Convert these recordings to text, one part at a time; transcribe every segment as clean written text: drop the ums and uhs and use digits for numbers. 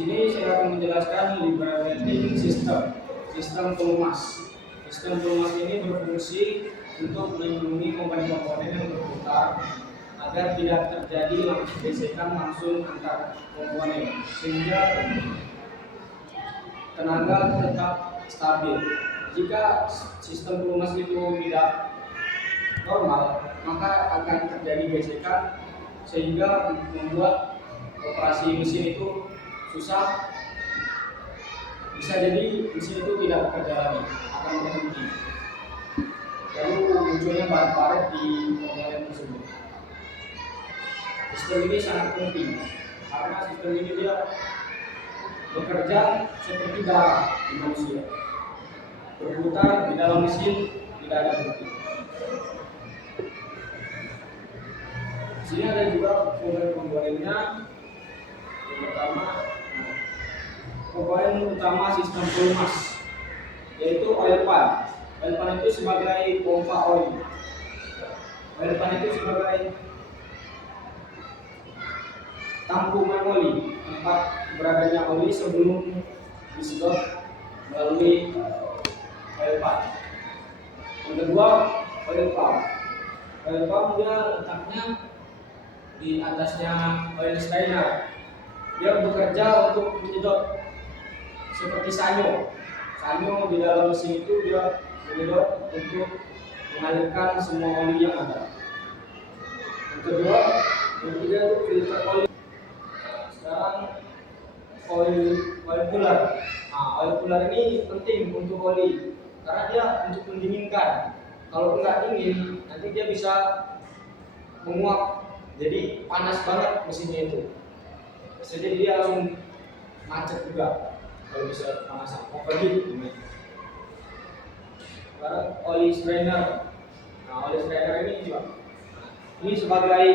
sini saya akan menjelaskan liberating sistem pelumas. Sistem pelumas ini berfungsi untuk melindungi komponen-komponen yang berputar agar tidak terjadi gesekan langsung antar komponen, sehingga tenaga tetap stabil. Jika sistem pelumas itu tidak normal, maka akan terjadi gesekan sehingga membuat operasi mesin itu susah. Bisa jadi mesin itu tidak bekerja lagi, akan berhenti. Lalu munculnya baret-baret di komponen tersebut. Sistem ini sangat penting karena sistem ini dia bekerja seperti darah di manusia, berputar di dalam mesin, tidak ada berhenti. Di sini ada juga komponen-komponennya. Yang pertama, komponen utama sistem pelumas yaitu oil pan. Oil pan itu sebagai pompa oli. Oil pan itu sebagai tampungan oli, tempat beradanya oli sebelum disedot melalui oil pan. Yang kedua, oil pump. Oil pump dia letaknya di atasnya oil strainer. Dia bekerja untuk menyedot seperti sanyo di dalam mesin itu, dia menyedot untuk mengalirkan semua oli yang ada. Yang kedua, yang ketiga itu filter oli. Sekarang oil cooler. Oil cooler ini penting untuk oli karena dia untuk mendinginkan. Kalau nggak dingin, nanti dia bisa menguap, jadi panas banget mesinnya itu. Jadi dia langsung macet juga kalau bisa panasan. Overheat. Sekarang oli strainer. Oli strainer ini juga. Ini sebagai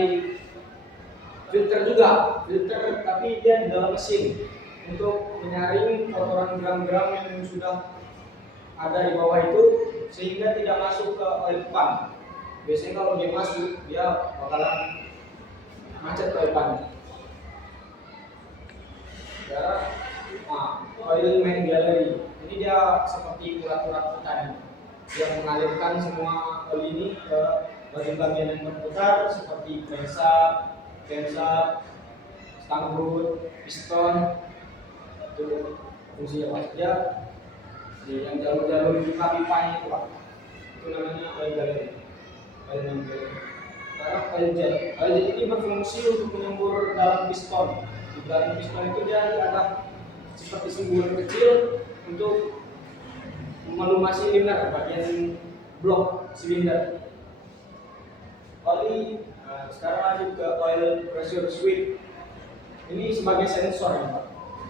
filter juga, filter tapi dia di dalam mesin untuk menyaring kotoran gram-gram yang sudah ada di bawah itu sehingga tidak masuk ke oil pan. Biasanya kalau dia masuk, dia bakalan macet oil pan. Sekarang oil main gallery. Ini dia seperti urat-urat tadi yang mengalirkan semua oli ini ke bagian-bagian yang berputar seperti crankshaft, stang root, piston. Itu fungsinya apa saja. Yang jalur-jalur pipa-pipanya itu Pak, itu namanya oil gallery. Oil main gallery. Sekarang oil jet. Oil jet ini berfungsi untuk menyembur dalam piston. Di dalam piston itu dia ada seperti sumber kecil untuk melumasi silinder, bagian blok silinder. Oli. Sekarang lanjut ke oil pressure switch. Ini sebagai sensor ya Pak,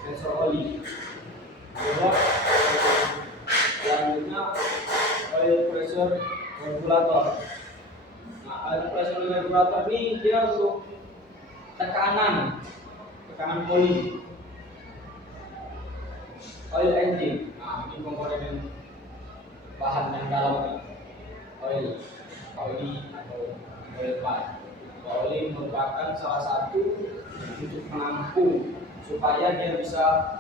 sensor oli. Selanjutnya oil pressure regulator. Oil pressure regulator ini dia untuk tekanan oli. Oil engine. Ini komponen bahan yang dalam oil atau oil pan. Oli merupakan salah satu untuk menampung supaya dia bisa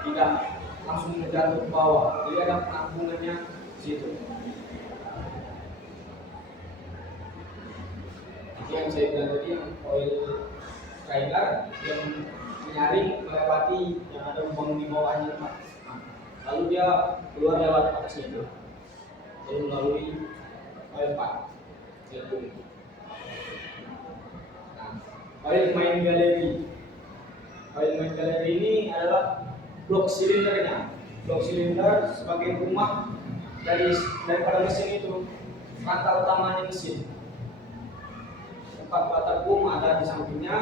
tidak langsung menjatuh ke bawah. Jadi ada penampungannya di situ. Yang saya bilang tadi, yang oil trailer yang menyaring melewati yang ada lubang di bawahnya, lalu dia keluar lewat atasnya itu, lalu melalui oil pan. Oil main gallery. Oil main gallery ini adalah blok silindernya. Blok silinder sebagai rumah daripada mesin itu, rangka utamanya mesin. Tempat water pump ada di sampingnya,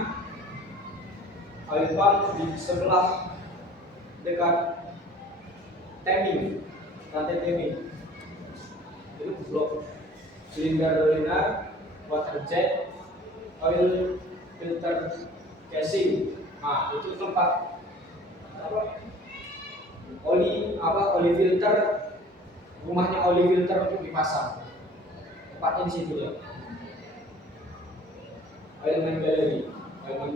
oil pump di sebelah dekat rantai temming. Itu blok silinder linear, water jet, oil filter casing. Itu tempat oli filter, rumahnya oli filter untuk dipasang. Tempatnya di situ ya. Oil main gallery yang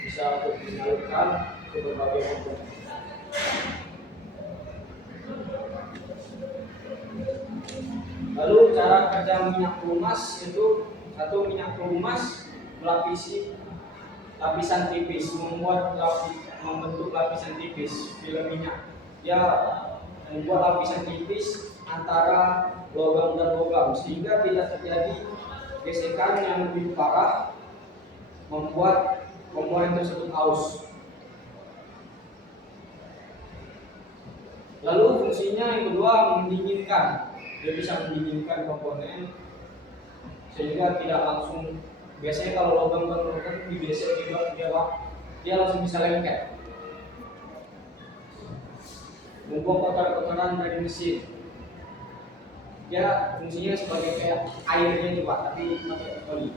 bisa untuk disalurkan ke berbagai komponen. Lalu cara kerja minyak pelumas itu satu, minyak pelumas melapisi lapisan tipis, membentuk lapisan tipis film minyak. Dia membuat lapisan tipis antara logam dan logam sehingga tidak terjadi gesekan yang lebih parah, membuat komponen tersebut aus. Lalu fungsinya yang kedua, mendinginkan. Dia bisa mendinginkan komponen sehingga tidak langsung, biasanya kalau logam digesek dia langsung bisa lengket, membuang kotoran-kotoran dari mesin. Dia fungsinya sebagai kayak airnya itu Pak, tapi pakai oli,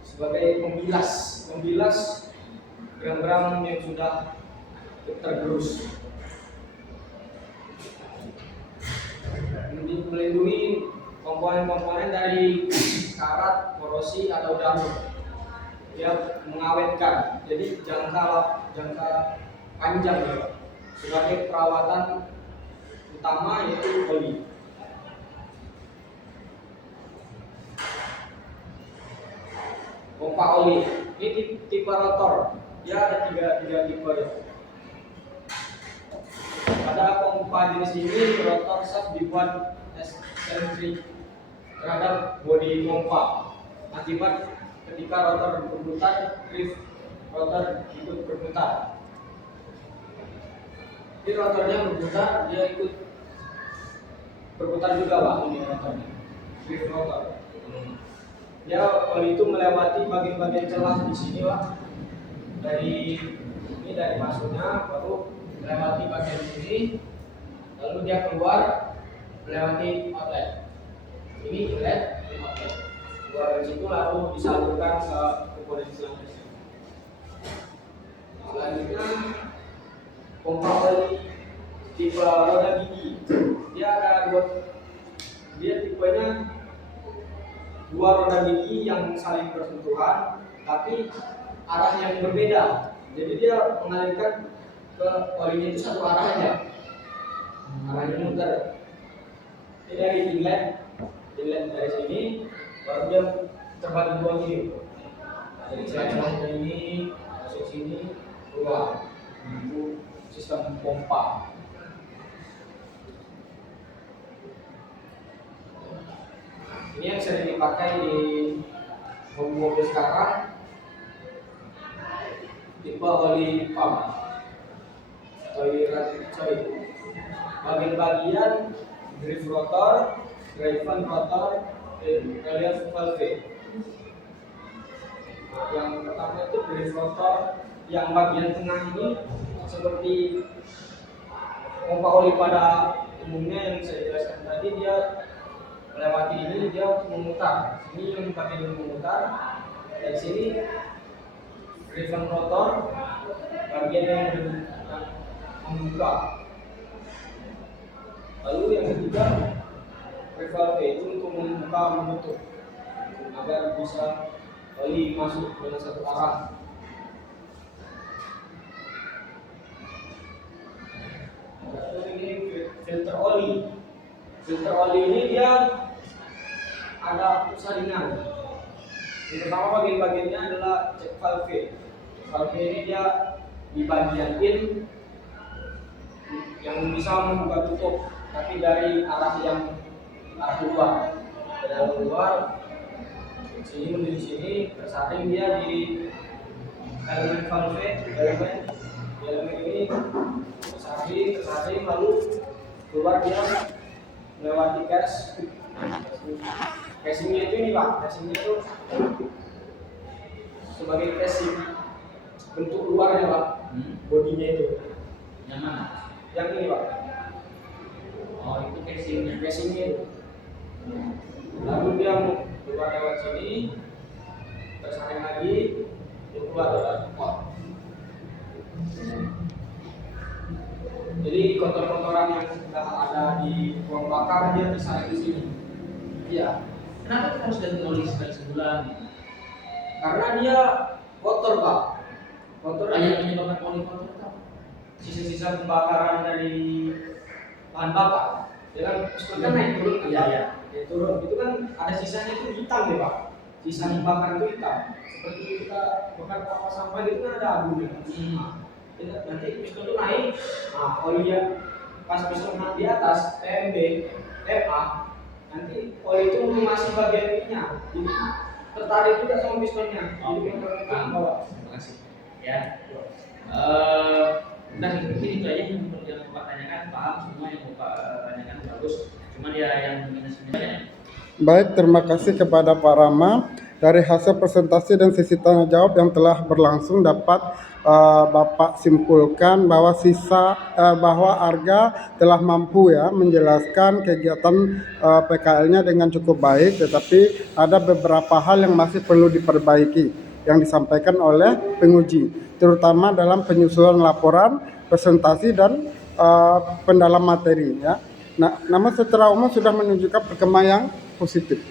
sebagai membilas gram-gram yang sudah tergerus. Melindungi komponen-komponen dari karat, korosi atau jamur. Dia mengawetkan, jadi jangka panjang ya. Sebagai perawatan utama yaitu oli. Pompa oli ini tipe rotor, dia ada tiga tipe ya. Pada pompa jenis ini rotor shaft dibuat eksentrik terhadap bodi pompa. Akibat ketika rotor berputar, drift rotor ikut berputar. Jadi rotornya berputar, dia ikut berputar juga Pak, ini rotornya, drift rotor. Ya, oli itu melewati bagian-bagian celah di sini Pak. Dari masuknya, baru melewati bagian ini, lalu dia keluar melewati outlet. Ini inlet, ini outlet. Keluar dari situ lalu disalurkan ke komponen selanjutnya. Selanjutnya pompa oli tipe roda gigi. Dia tipenya dua roda gigi yang saling bersentuhan, tapi arah yang berbeda. Jadi dia mengalirkan ke olinya itu satu arah aja, arahnya muter. Ini dari inlet dari sini, baru dia terbagi dua gini. Jadi celah-celahnya ini masuk sini, keluar. Itu sistem pompa. Ini yang sering dipakai di mobil sekarang, tipe oli pump. Bagian-bagian drive rotor, driven rotor, relief valve. Yang pertama itu drive rotor, yang bagian tengah ini seperti pompa oli pada umumnya yang saya jelaskan tadi, dia melewati ini, dia memutar. Ini yang bagian memutar. Dari sini driven rotor, bagian yang membuka. Lalu yang ketiga, valve itu untuk membuka menutup agar bisa oli masuk dengan satu arah. Lalu ini filter oli. Filter oli ini dia ada saringan. Yang pertama bagian-bagiannya adalah check valve. Valve ini dia di bagian in yang bisa membuka tutup, tapi dari arah luar. Dari luar sini menuju sini, tersaring dia di elemen valve, elemen ini tersaring lalu keluar dia melewati gas. Casingnya itu ini Pak, casingnya itu sebagai casing bentuk luarnya Pak, bodinya itu. Yang mana? Yang ini Pak. Oh, itu casingnya itu. Lalu dia keluar lewat sini, tersaring lagi, dia keluar lewat pot. Jadi kotor-kotoran yang sudah ada di ruang bakar dia tersaring di sini. Iya. Kenapa kita harus ganti oli sekali sebulan? Karena dia kotor Pak. Kotor Yang menyebabkan oli kotor itu apa? sisa-sisa pembakaran dari bahan bakar. Ya kan piston kan naik turun kan? Iya, iya. Ya, turun. Itu kan ada sisanya itu hitam ya Pak. Sisa pembakaran itu hitam. Seperti kita bakar kelapa sampah gitu kan ada abunya. Nah, nanti piston itu naik. Nah, oli yang pas piston di atas PMB, FA, nanti oli itu masih bagian ininya. Jadi tertarik juga sama pistonnya. Oke, Jadi motor itu paham. bawa. Terima kasih. Ya. Udah mungkin itu aja yang perlu yang Bapak tanyakan. Paham semua yang Bapak tanyakan bagus. Cuman ya yang minus-minusnya. Baik, terima kasih kepada Pak Rama. Dari hasil presentasi dan sesi tanya jawab yang telah berlangsung dapat Bapak simpulkan bahwa bahwa Arga telah mampu ya menjelaskan kegiatan PKL-nya dengan cukup baik, tetapi ada beberapa hal yang masih perlu diperbaiki yang disampaikan oleh penguji, terutama dalam penyusunan laporan, presentasi dan pendalam materi ya. Nah, namun secara umum sudah menunjukkan perkembangan yang positif.